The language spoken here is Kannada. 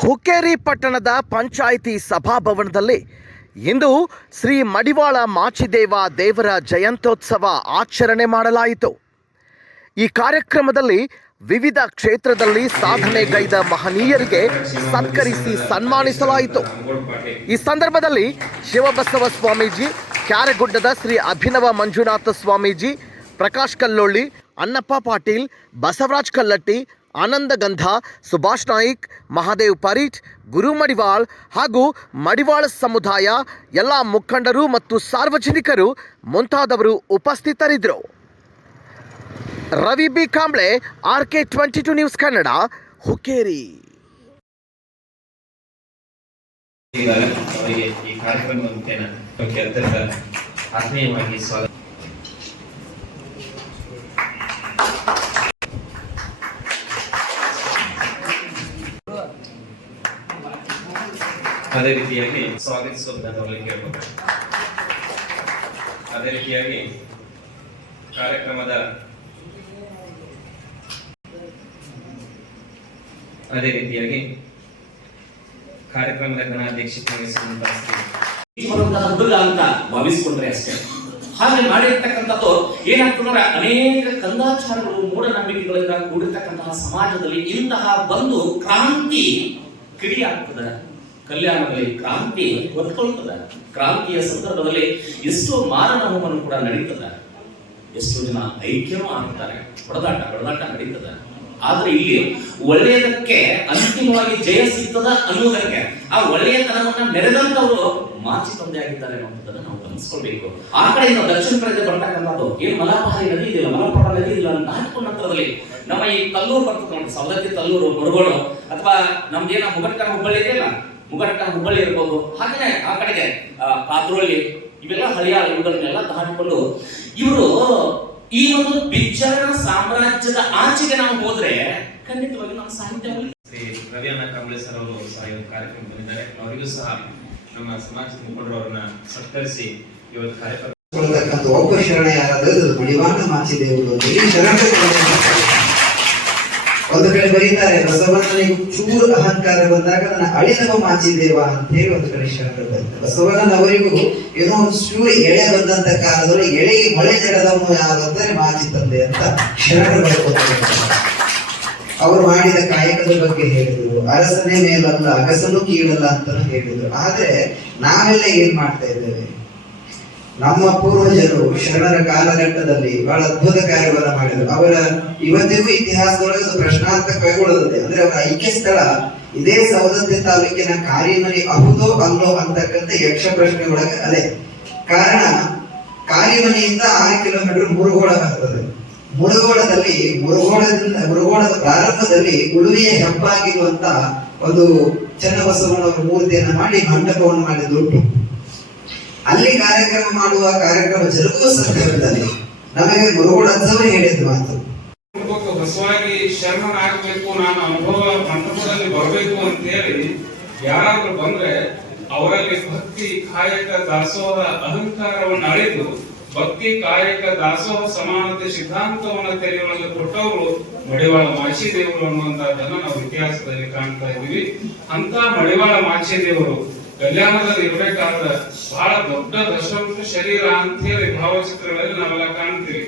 ಹುಕ್ಕೇರಿ ಪಟ್ಟಣದ ಪಂಚಾಯಿತಿ ಸಭಾಭವನದಲ್ಲಿ ಇಂದು ಶ್ರೀ ಮಡಿವಾಳ ಮಾಚಿದೇವ ದೇವರ ಜಯಂತ್ಯೋತ್ಸವ ಆಚರಣೆ ಮಾಡಲಾಯಿತು. ಈ ಕಾರ್ಯಕ್ರಮದಲ್ಲಿ ವಿವಿಧ ಕ್ಷೇತ್ರದಲ್ಲಿ ಸಾಧನೆಗೈದ ಮಹನೀಯರಿಗೆ ಸತ್ಕರಿಸಿ ಸನ್ಮಾನಿಸಲಾಯಿತು. ಈ ಸಂದರ್ಭದಲ್ಲಿ ಶಿವಬಸವ ಸ್ವಾಮೀಜಿ ಕ್ಯಾರಗುಡ್ಡದ ಶ್ರೀ ಅಭಿನವ ಮಂಜುನಾಥ ಸ್ವಾಮೀಜಿ, ಪ್ರಕಾಶ್ ಕಲ್ಲೋಳ್ಳಿ ಅನ್ನಪ್ಪ ಪಾಟೀಲ್, ಬಸವರಾಜ್ ಕಲ್ಲಟ್ಟಿ ಆನಂದ ಗಂಧ ಸುಭಾಷ್ ನಾಯ್ಕ್, ಮಹಾದೇವ್ ಪರೀಟ್, ಗುರು ಮಡಿವಾಳ್ ಹಾಗೂ ಮಡಿವಾಳ ಸಮುದಾಯ, ಎಲ್ಲ ಮುಖಂಡರು ಮತ್ತು ಸಾರ್ವಜನಿಕರು ಮುಂತಾದವರು ಉಪಸ್ಥಿತರಿದ್ದರು. Ravi B. Kamble R K twenty two news Kannada, Hukkeri. ಆತ್ಮೀಯವಾಗಿ ಸ್ವಾಗತ. ಅದೇ ರೀತಿಯಾಗಿ ಸ್ವಾಗತಿಸುವುದನ್ನು ಅವರಲ್ಲಿ ಕೇಳಬಹುದು ಅದೇ ರೀತಿಯಾಗಿ ಕಾರ್ಯಕ್ರಮದ ಅದೇ ರೀತಿಯಾಗಿ ಕಾರ್ಯಕ್ರಮದ ಗಣಾಧ್ಯಕ್ಷ ಬರುವಂತಹದ್ದಲ್ಲ ಅಂತ ಭಾವಿಸಿಕೊಂಡ್ರೆ ಅಷ್ಟೇ. ಹಾಗೆ ಮಾಡಿರ್ತಕ್ಕಂಥದ್ದು ಏನಾಗ್ತಂದ್ರೆ ಅನೇಕ ಕಂದಾಚಾರಗಳು, ಮೂಢನಂಬಿಕೆಗಳಿಂದ ಕೂಡಿರ್ತಕ್ಕಂತಹ ಸಮಾಜದಲ್ಲಿ ಇಂತಹ ಬಂದು ಕ್ರಾಂತಿ ಕಿಡಿಯಾಗ್ತದೆ. ಕಲ್ಯಾಣದಲ್ಲಿ ಕ್ರಾಂತಿ ಹೊತ್ಕೊಳ್ತದೆ. ಕ್ರಾಂತಿಯ ಸಂದರ್ಭದಲ್ಲಿ ಎಷ್ಟೋ ಮಾರಣ ಹೋಮನು ಕೂಡ ನಡೀತದೆ. ಎಷ್ಟೋ ಜನ ಐಕ್ಯನೂ ಆಗ್ತಾರೆ. ಹೊಡೆದಾಟ ಹೊಡೆದಾಟ ನಡೀತದೆ. ಆದ್ರೆ ಇಲ್ಲಿ ಒಳ್ಳೆಯದಕ್ಕೆ ಅಂತಿಮವಾಗಿ ಜಯ ಸಿಗ್ತದ ಅನ್ನುವುದಕ್ಕೆ ಆ ಒಳ್ಳೆಯತನವನ್ನ ಮೆರೆದಂತವರು ಮಾಚಿ ತಂದೆ ಆಗಿದ್ದಾರೆ ಅನ್ನೋದನ್ನ ನಾವು ಗಮನಿಸ್ಕೊಳ್ಬೇಕು. ಆ ಕಡೆಯಿಂದ ದಕ್ಷಿಣ ಕಡೆಗೆ ಬರ್ತಕ್ಕಂಥದ್ದು ಏನು ಮಲಪಹಾರಿ ನದಿ ಇದೆಯಲ್ಲ ಮಲಪ್ರಭಾ ನದಿ ಇಲ್ಲ ನಾಲ್ಕು ನಂತರದಲ್ಲಿ ನಮ್ಮ ಈ ಕಲ್ಲೂರು ಬರ್ತದೆ ನೋಡಿ ಸವದತ್ತಿ ತಲ್ಲೂರು ಮುರುಗೋಡು ಅಥವಾ ನಮ್ದೇನ ಮುಗಟ್ಕನ ಹುಬ್ಬಳ್ಳಿ ಇದೆಯಲ್ಲ ಮುಗಟ್ಕನ ಹುಬ್ಬಳ್ಳಿ ಇರ್ಬೋದು ಹಾಗೆ ಆ ಕಡೆಗೆ ಆ, ಕಾದ್ರೋಳಿ ಇವೆಲ್ಲ ಹಳಿಯ ಇವುಗಳನ್ನೆಲ್ಲ ದಾಟಿಕೊಂಡು ಇವರು ಈ ಒಂದು ಬಿಜ್ಜಾರ ಸಾಮ್ರಾಜ್ಯದ ಆಚೆಗೆ ನಾವು ಹೋದ್ರೆ ಖಂಡಿತವಾಗಿ ನಮ್ಮ ಸಾಹಿತ್ಯ ರವಿ ಶ್ರೀ ರವಿಯಣ್ಣ ಕಾಂಬ್ಳೆ ಸರ್ ಅವರು ಸಹ ಈ ಕಾರ್ಯಕ್ರಮ ಬಂದಿದ್ದಾರೆ. ಅವರಿಗೂ ಸಹ ನಮ್ಮ ಸಮಾಜದ ಮುಖಂಡರು ಅವರನ್ನ ಸತ್ಕರಿಸಿ ಇವತ್ತು ಕಾರ್ಯಕ್ರಮ ಒಬ್ಬ ಶರಣ ಯಾರಾದ್ರೆ ಮಡಿವಾಳ ಮಾಚಿದೇವರು ಶರಣರು ಒಂದು ಕಡೆ ಬರೀತಾರೆ. ಬಸವಣ್ಣನಿಗೆ ಚೂರು ಅಹಂಕಾರ ಬಂದಾಗ ನನ್ನ ಅಳಿದವ ಮಾಚಿದೇವ ಅಂತ ಹೇಳಿ ಒಂದು ಕಡೆ ಶರಣರು ಬಸವಣ್ಣನ ಅವರಿಗೂ ಏನೋ ಒಂದು ಚೂರು ಎಳೆ ಬಂದಂತ ಕಾಲದಲ್ಲಿ ಎಳೆಗೆ ಮಳೆ ಜಗದವನು ಯಾರಂದ್ರೆ ಮಾಚಿ ತಂದೆ ಅಂತ ಶರಣರು ಬರ್ಕೊತಾರೆ ಅವರು ಮಾಡಿದ ಕಾಯಕದ ಬಗ್ಗೆ ಹೇಳಿದ್ರು. ಅರಸನೇ ಮೇಲಲ್ಲ, ಅಗಸನು ಕೀಳಲ್ಲ ಅಂತ ಹೇಳಿದ್ರು. ಆದ್ರೆ ನಾವೆಲ್ಲ ಏನ್ ಮಾಡ್ತಾ ಇದ್ದೇವೆ? ನಮ್ಮ ಪೂರ್ವಜರು ಶರಣರ ಕಾಲಘಟ್ಟದಲ್ಲಿ ಬಹಳ ಅದ್ಭುತ ಕಾರ್ಯವನ್ನು ಮಾಡಿದರು. ಅವರ ಇವತ್ತಿಗೂ ಇತಿಹಾಸದೊಳಗೆ ಒಂದು ಪ್ರಶ್ನಾರ್ಥಕವಾಗಿ ಉಳಿದಿದೆ ಅಂದ್ರೆ ಅವರ ಐಕ್ಯ ಸ್ಥಳ ಇದೇ ಸವದತ್ತಿ ತಾಲೂಕಿನ ಕಾರಿಮನಿ ಅಹುದೋ ಅಲ್ಲೋ ಅಂತಕ್ಕಂಥ ಯಕ್ಷ ಪ್ರಶ್ನೆ ಒಳಗೆ ಅದೇ. ಕಾರಣ, ಕಾರಿಮನಿಯಿಂದ ಆರು ಕಿಲೋಮೀಟರ್ ಮುರುಗೋಳ ಬರ್ತದೆ. ಮುರುಗೋಳದಲ್ಲಿ, ಮುರುಗೋಳದಿಂದ, ಮುರುಗೋಳದ ಪ್ರಾರಂಭದಲ್ಲಿ ಉಳುವೆಯ ಹೆಬ್ಬಾಗಿರುವಂತ ಒಂದು ಚನ್ನಬಸವನವರ ಮೂರ್ತಿಯನ್ನ ಮಾಡಿ ಮಂಟಪವನ್ನು ಮಾಡಿದುಂಟು ಅಲ್ಲಿ ಕಾರ್ಯಕ್ರಮ ಮಾಡುವ ಕಾರ್ಯಕ್ರಮ ಜರುಗುವ ಸಂದರ್ಭದಲ್ಲಿ ನಮಗೆ ಗುರುಗಳ ಅಜ್ಜವೇ ಹೇಳಿದ ಮಾತು. ಹೊಸವಾಗಿ ಶರಣನಾಗಬೇಕು ನಾನು ಅನುಭವ ಮಂಟಪದಲ್ಲಿ ಬರಬೇಕು ಅಂತ ಹೇಳಿ ಯಾರಾದ್ರೂ ಬಂದ್ರೆ ಅವರಲ್ಲಿ ಭಕ್ತಿ ಕಾಯಕ ದಾಸೋಹ ಅಹಂಕಾರವನ್ನು ಅಳೆದು ಭಕ್ತಿ ಕಾಯಕ ದಾಸೋಹ ಸಮಾನತೆ ಸಿದ್ಧಾಂತವನ್ನು ತೆರೆಯುವಲ್ಲಿ ಕೊಟ್ಟವರು ಮಡಿವಾಳ ಮಾಚಿದೇವರು ಅನ್ನುವಂತ ನಾವು ಇತಿಹಾಸದಲ್ಲಿ ಕಾಣ್ತಾ ಇದ್ದೀವಿ. ಅಂತ ಮಡಿವಾಳ ಮಾಚಿದೇವರು ಕಲ್ಯಾಣದಲ್ಲಿ ಇರಬೇಕಾದ ಬಹಳ ದೊಡ್ಡ ದಶಮುಖ ಶರೀರ ಅಂತ ಹೇಳಿ ಭಾವಚಿತ್ರಗಳಲ್ಲಿ ನಾವೆಲ್ಲ ಕಾಣ್ತೀವಿ.